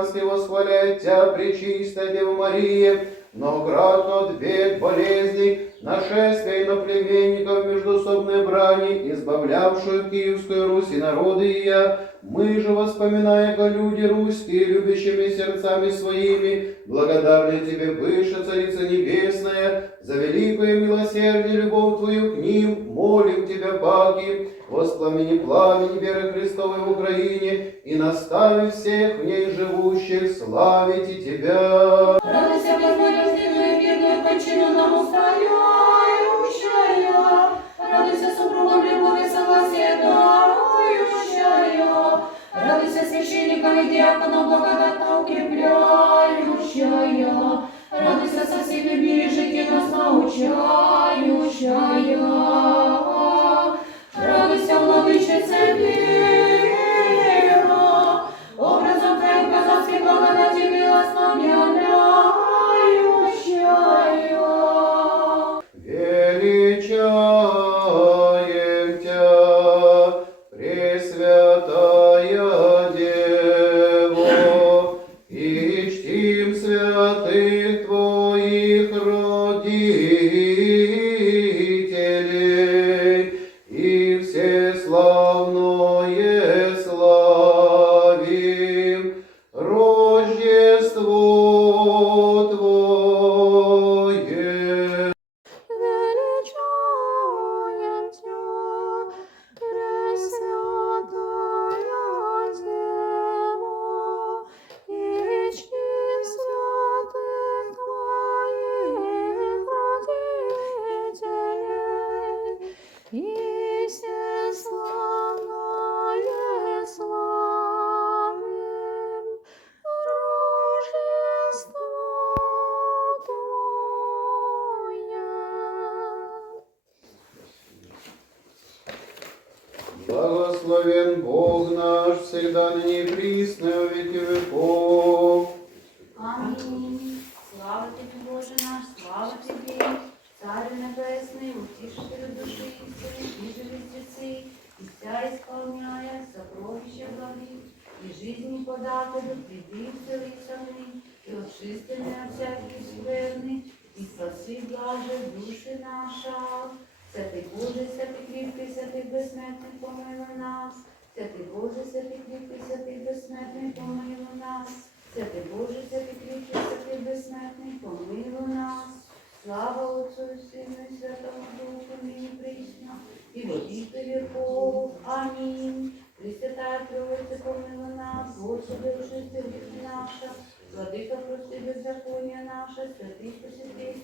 христианский восхваляет Тебя, Пречистая Дева Мария, многократно от бед, болезней, нашествия иноплеменников, междусобной брани, избавлявшую Киевскую Русь и народы ее, мы же, воспоминая о люди русские, любящими сердцами своими, благодарны Тебе, Выше Царица Небесная, за великое милосердие и любовь Твою к ним, Благословен Бог наш, всегда ныне и присно, во веки веков. Аминь. Слава Тебе, Боже наш, слава Тебе, Царь Небесный, утешитель души и жрецы, и вся исполняя сокровища главы, и жизни подателю, приди целительный, и очистенный от всяких скверны, и спаси, Блаже, души наша. Святий Боже, святий кріпкий, святий безсмертний, помилуй нас. Святий Боже, святий кріпкий, святий безсмертний, помилуй нас. Святий Боже, святий кріпкий, святий безсмертний, помилуй нас. Слава Отцю Сину і Святому Духу, нині присно, і во віки віков. Амінь. Пресвятая Троїця, помилуй нас, Господи, очисти віки наша, Владика, прости беззаконня наша, святий посвятий,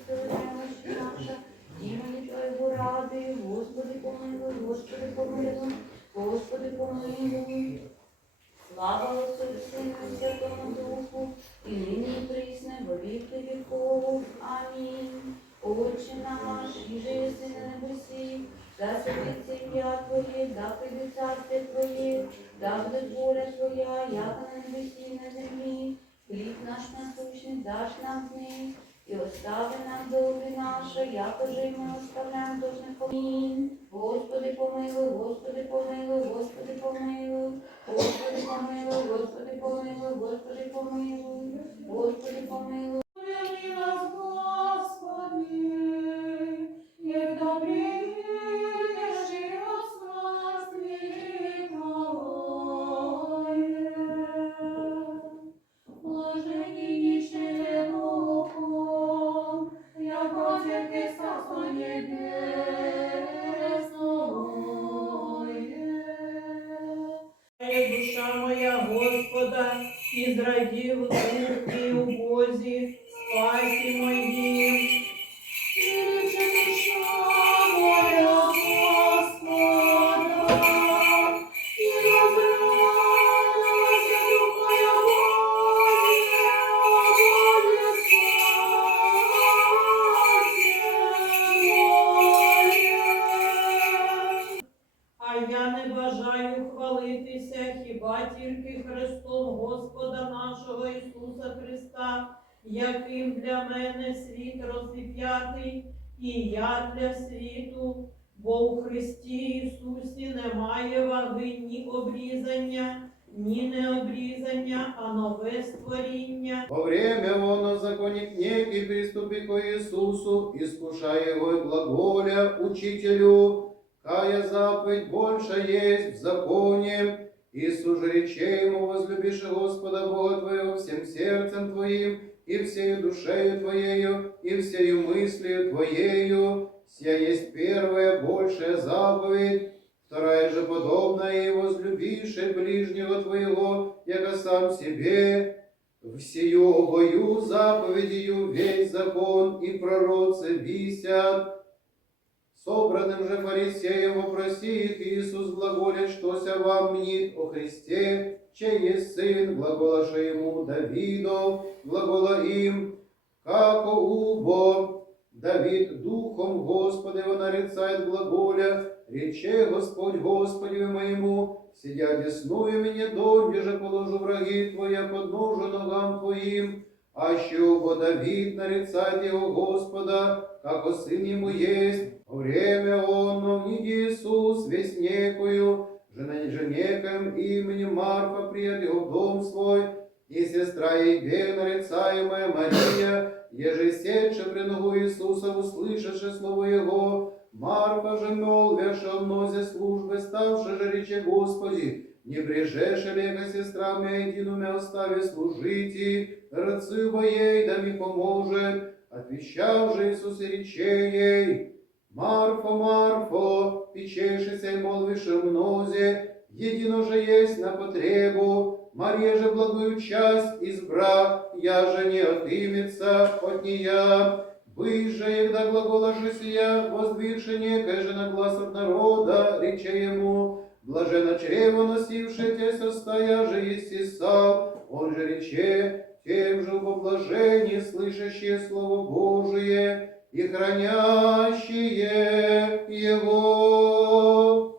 да святиться ім'я Твоє, да прийде царство Твоє, да буде воля Твоя, як на небесі на землі. Хліб наш насущний даш нам дни, і остави нам долги наші, якоже й ми оставляємо дожних помін. Господи помилуй, Господи помилуй, Господи помилуй. І зрадів хвалитися хіба тільки Христом Господа нашого Ісуса Христа, яким для мене світ розіп'ятий, і я для світу, бо у Христі Ісусі немає ваги ні обрізання, ні не обрізання, а нове створіння. Во время он законник некий приступи к Иисусу, искушая его глаголя учителю, кая заповедь больше есть в законе, Иисус же ему, возлюбишь Господа Бога твоего всем сердцем твоим, и всею душею твоею, и всею мыслью твоею. Сия есть первая большая заповедь, вторая же подобная, и возлюбишь и ближнего твоего, яко сам себе, Всею бою заповедью весь закон и пророцы висят. Собранным же фарисеям вопросит Иисус глаголя, что ся вам мнит о Христе, чей есть сын, глаголаша ему Давидов, глагола им, како убо, Давид духом Господа его нарицает глаголя, рече Господь Господи моему, сидя десную меня донде же положу враги твоя под ножу ногам твоим, аще убо Давид нарицает его Господа, како сын ему есть, во время он, но в Иисус весь некую, жена же некоем именем Марфа прият его в дом свой, и сестра ей нарицаемая Мария, еже сетше при ногу Иисуса, услышавши слово Его, Марфа же молвяша о мнозе службы, ставши же рече Господи, не брежеше ли яка сестра моя едину ме остави служити, рыцу моей да ми поможет, отвечав же Иисус и рече ей, Марфо, Марфо, печешися и молвишь о мнозе, едино же есть на потребу, Мария же благую часть избра, я же не отымется от нея. Вы же, когда глаголашу сия, воздвигши некое же на глаз от народа, рече ему, блаженно чрево носившее те состоя же есть Исав, он же рече, тем же во блажении слышащие Слово Божие и хранящие его.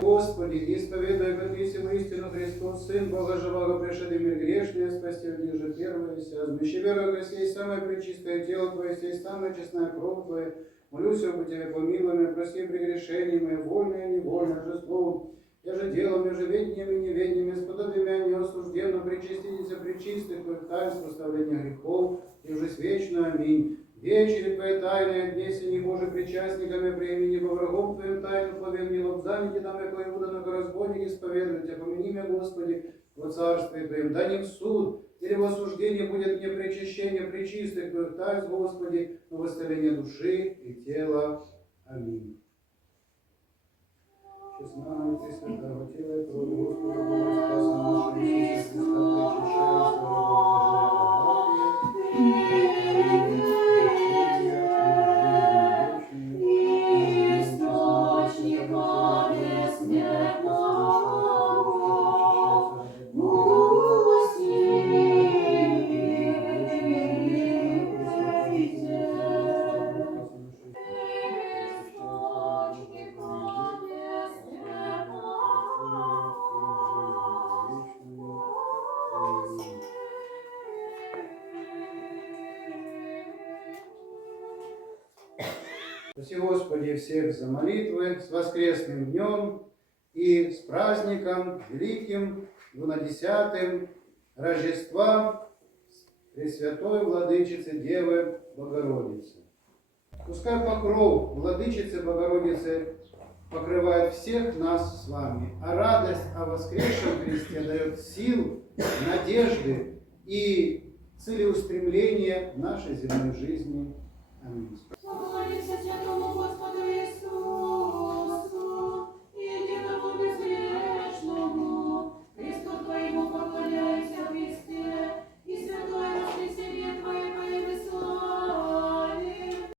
Господи, исповедуя как истину Христос, Сын Бога живого, пришедший мир грешный, спасти в них же первое, возмещи веру, как сей самое пречистое тело Твое, сей самая честная кровь Твоя, молюсь об Тебе помилуй, прости прегрешения мои, вольные и невольные, же словом, я же делом, я же ведниями и неведниями, сподобием я не осужденно, причаститесь причистых Твоих таинств, оставления грехов, и уже свечную, аминь. Вечери Твоей тайны, отнесени Боже причастниками времени, во врагом Твоим тайну плавем, не лобзами нам, яко Иуда на разбойник исповедует, Тебя помяни меня, Господи, во царстве Твоем, да не в суд, или в осуждение будет мне причащение причистых Твоих таинств, Господи, но восставление души и тела. Аминь. Честная Пресвятого тела и крови Господа Спаси, Господи, всех за молитвы с воскресным днем и с праздником великим, двунадесятым Рождества Пресвятой Владычицы Девы Богородицы. Пускай покров Владычицы Богородицы покрывает всех нас с вами, а радость о воскресшем Христе дает сил, надежды и целеустремления нашей земной жизни. Аминь. Rabbi says, you